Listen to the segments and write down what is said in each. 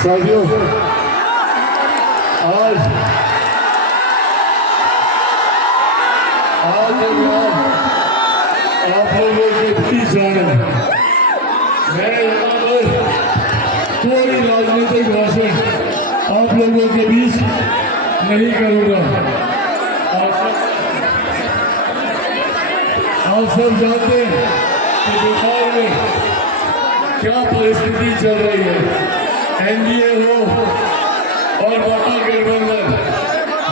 साथियों, आज हम आप लोगों के बीच आए। मैं यहाँ पर कोई राजनीतिक भाषण आप लोगों के बीच नहीं करूँगा। आप सब जानते हैं कि बिहार में क्या परिस्थिति चल रही है। एनडीए हो और महागठबंधन,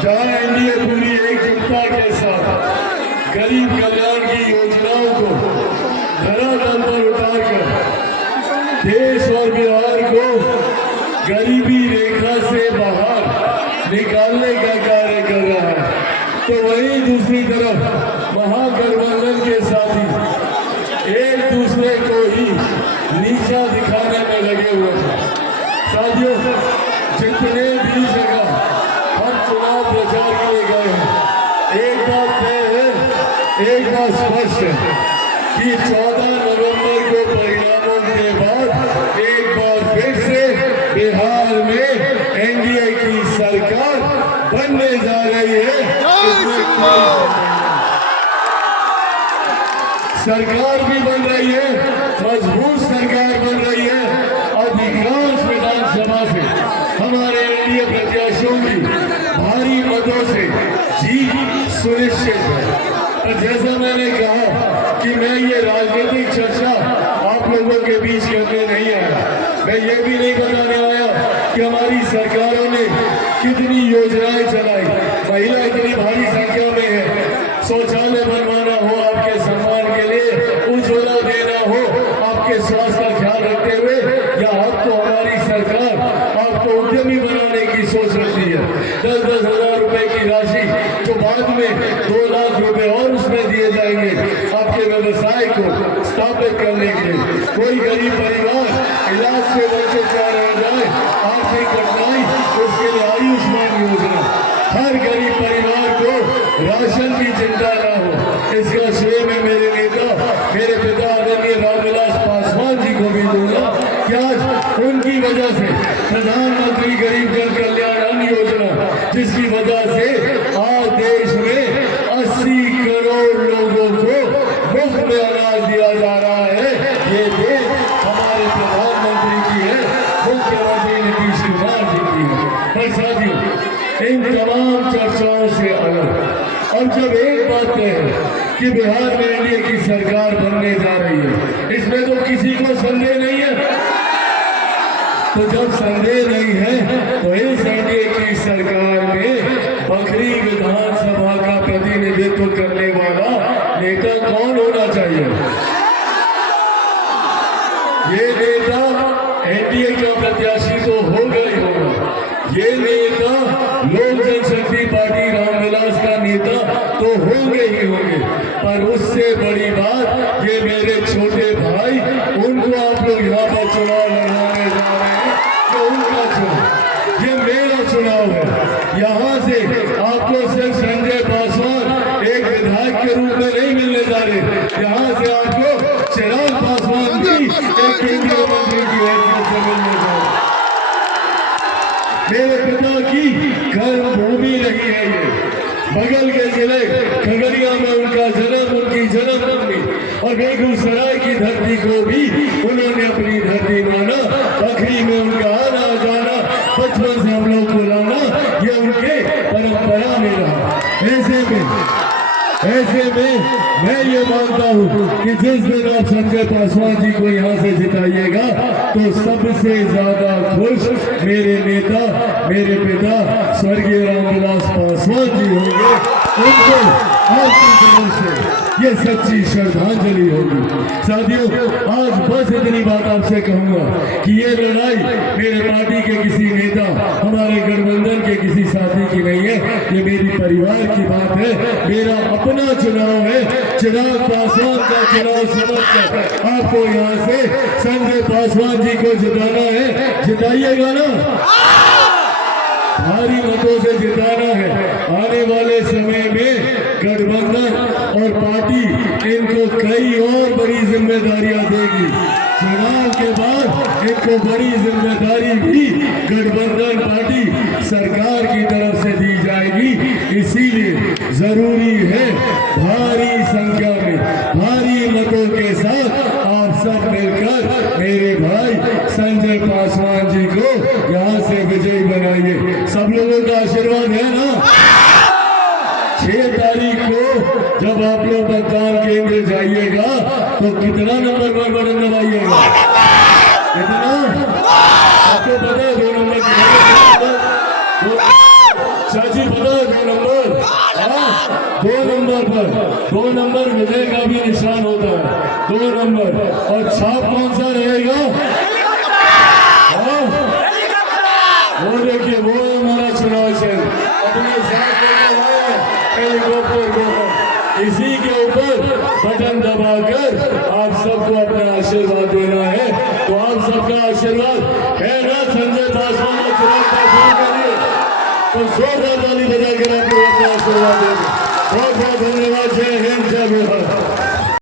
जहाँ एनडीए पूरी एकजुटता के साथ गरीब कल्याण की योजनाओं को धरातल पर उतारकर देश और बिहार को गरीबी रेखा से बाहर निकालने का कार्य कर रहा है, तो वहीं दूसरी तरफ महागठबंधन के साथी एक दूसरे को ही नीचा दिखाने में लगे हुए हैं। साथियों, जितने भी जगह हम चुनाव प्रचार के लिए गए हैं, एक बात तय है, एक बात स्पष्ट है कि 14 नवंबर को परिणामों के बाद एक बार फिर से बिहार में एनडीए की सरकार बनने जा रही है। सरकार भी बन रही है, मजबूत सरकार बन रही है। अधिकांश विधानसभा से हमारे एनडीए प्रत्याशियों की भारी मतों से जीत सुनिश्चित है। और जैसा मैंने कहा कि मैं ये राजनीतिक चर्चा आप लोगों के बीच करने नहीं आया, मैं ये भी नहीं बताने आया कि हमारी सरकारों ने कितनी योजनाएं चलाई, महिला इतनी भारी संख्या में है, शौचालय बनवाना हो आपके सम्मान के लिए, उज्ज्वला देना हो आपके स्वास्थ्य का ख्याल रखते हुए, या अब तो हमारी सरकार आपको उद्यमी बनाने की सोच रखती है। 10-10 हजार रुपए की राशि जो बाद में 2 लाख रुपए और उसमें दिए जाएंगे आपके व्यवसाय को स्थापित करने के लिए। कोई गरीब परिवार इलाज से वंचित न रह जाए, आर्थिक कठिनाई, उसके लिए आयुष्मान योजना, हर गरीब परिवार को राशन की चिंता न हो, इसका श्रेय मैं मेरे नेता, मेरे पिता आदरणीय रामविलास पासवान जी को भी दूंगा कि आज उनकी वजह से प्रधानमंत्री गरीब जन कल्याण अन्न योजना, जिसकी वजह से आज देश में 80 करोड़ लोगों को मुफ्त में अनाज दिया जा रहा है, ये देश हमारे प्रधानमंत्री की है, मुख्यमंत्री नीतीश कुमार जी की है। पर साथियों, इन तमाम चर्चाओं से अलग अब जब एक बात है कि बिहार में एनडीए की सरकार बनने जा रही है, इसमें तो किसी को संदेह नहीं है। तो जब संदेह नहीं है तो इस एनडीए की सरकार में बखरी विधानसभा का प्रतिनिधित्व करने वाला नेता कौन होना चाहिए? ये नेता एनडीए का प्रत्याशी तो होगा ही होगा, ये नेता लोक जनशक्ति पार्टी रामविलास का नेता तो होंगे ही होंगे। पर उससे बड़ी बात, ये मेरे छोटे भाई, उनको आप लोग यहाँ पर चुनाव लड़वाने जा रहे हैं, तो उनका चुनाव, ये मेरा चुनाव है। यहाँ से आपको सिर्फ संजय पासवान एक विधायक के रूप में नहीं मिलने जा रहे, यहाँ से आपको चिराग पासवान भी एक केंद्रीय मंत्री की हैसियत से मिलने जा रहे। मेरे पिता की कर्म भूमि रही है ये, बगल के जिले खगड़िया में उनका जन्म, उनकी जन्मभूमि, और बेगूसराय की धरती को भी उन्होंने अपनी धरती माना। बखरी में उनका आना जाना, बचपन से हम लोग को लाना, ये उनके परंपरा में रहा। ऐसे में मैं ये मानता हूँ कि जिस दिन आप संजय पासवान जी को यहाँ से जिताइएगा तो सबसे ज्यादा खुश मेरे नेता, मेरे पिता स्वर्गीय रामविलास पासवान जी होंगे। उनको आपकी तरफ से ये सच्ची श्रद्धांजलि होगी। साथियों, आज बस इतनी बात आपसे कहूंगा कि ये लड़ाई मेरे पार्टी के किसी नेता, हमारे गठबंधन के किसी साथी की नहीं है, ये मेरी परिवार की बात है, मेरा अपना चुनाव है। चिराग पासवान का चुनाव समझकर आपको यहाँ से संजय पासवान जी को जिताना है, जिताइएगा ना, भारी मतों से जिताना है। आने वाले समय में गठबंधन और पार्टी इनको कई और बड़ी जिम्मेदारियां देगी। चुनाव के बाद इनको बड़ी जिम्मेदारी भी गठबंधन पार्टी सरकार की तरफ से दी जाएगी। इसीलिए जरूरी है भारी संख्या में भारी मतों के साथ आप सब मिलकर मेरे भाई संजय पासवान जी को यहाँ से विजयी बनाइए। सब लोगों का आशीर्वाद है ना? 6 तारीख को जब आप लोग मतदान केंद्र जाइएगा तो कितना नंबर पर बटन दबाइएगा? कितना? आपको पता है 2 नंबर चाची पता है 2 नंबर? 2 नंबर पर 2 नंबर विजय का भी निशान होता है। 2 नंबर और छाप कौन सा रहेगा? वो देखिए वो हमारा चुनाव क्षेत्र अपने साथ हेलीकॉप्टर को इसी के ऊपर बटन दबाकर आप सबको अपना आशीर्वाद देना है। तो आप सबका आशीर्वाद है ना संजय पासवान और चिराग पासवान के लिए? तो जोरदार ताली बजाकर आप लोग अपना आशीर्वाद देंगे। बहुत बहुत धन्यवाद। जय हिंद, जय बिहार।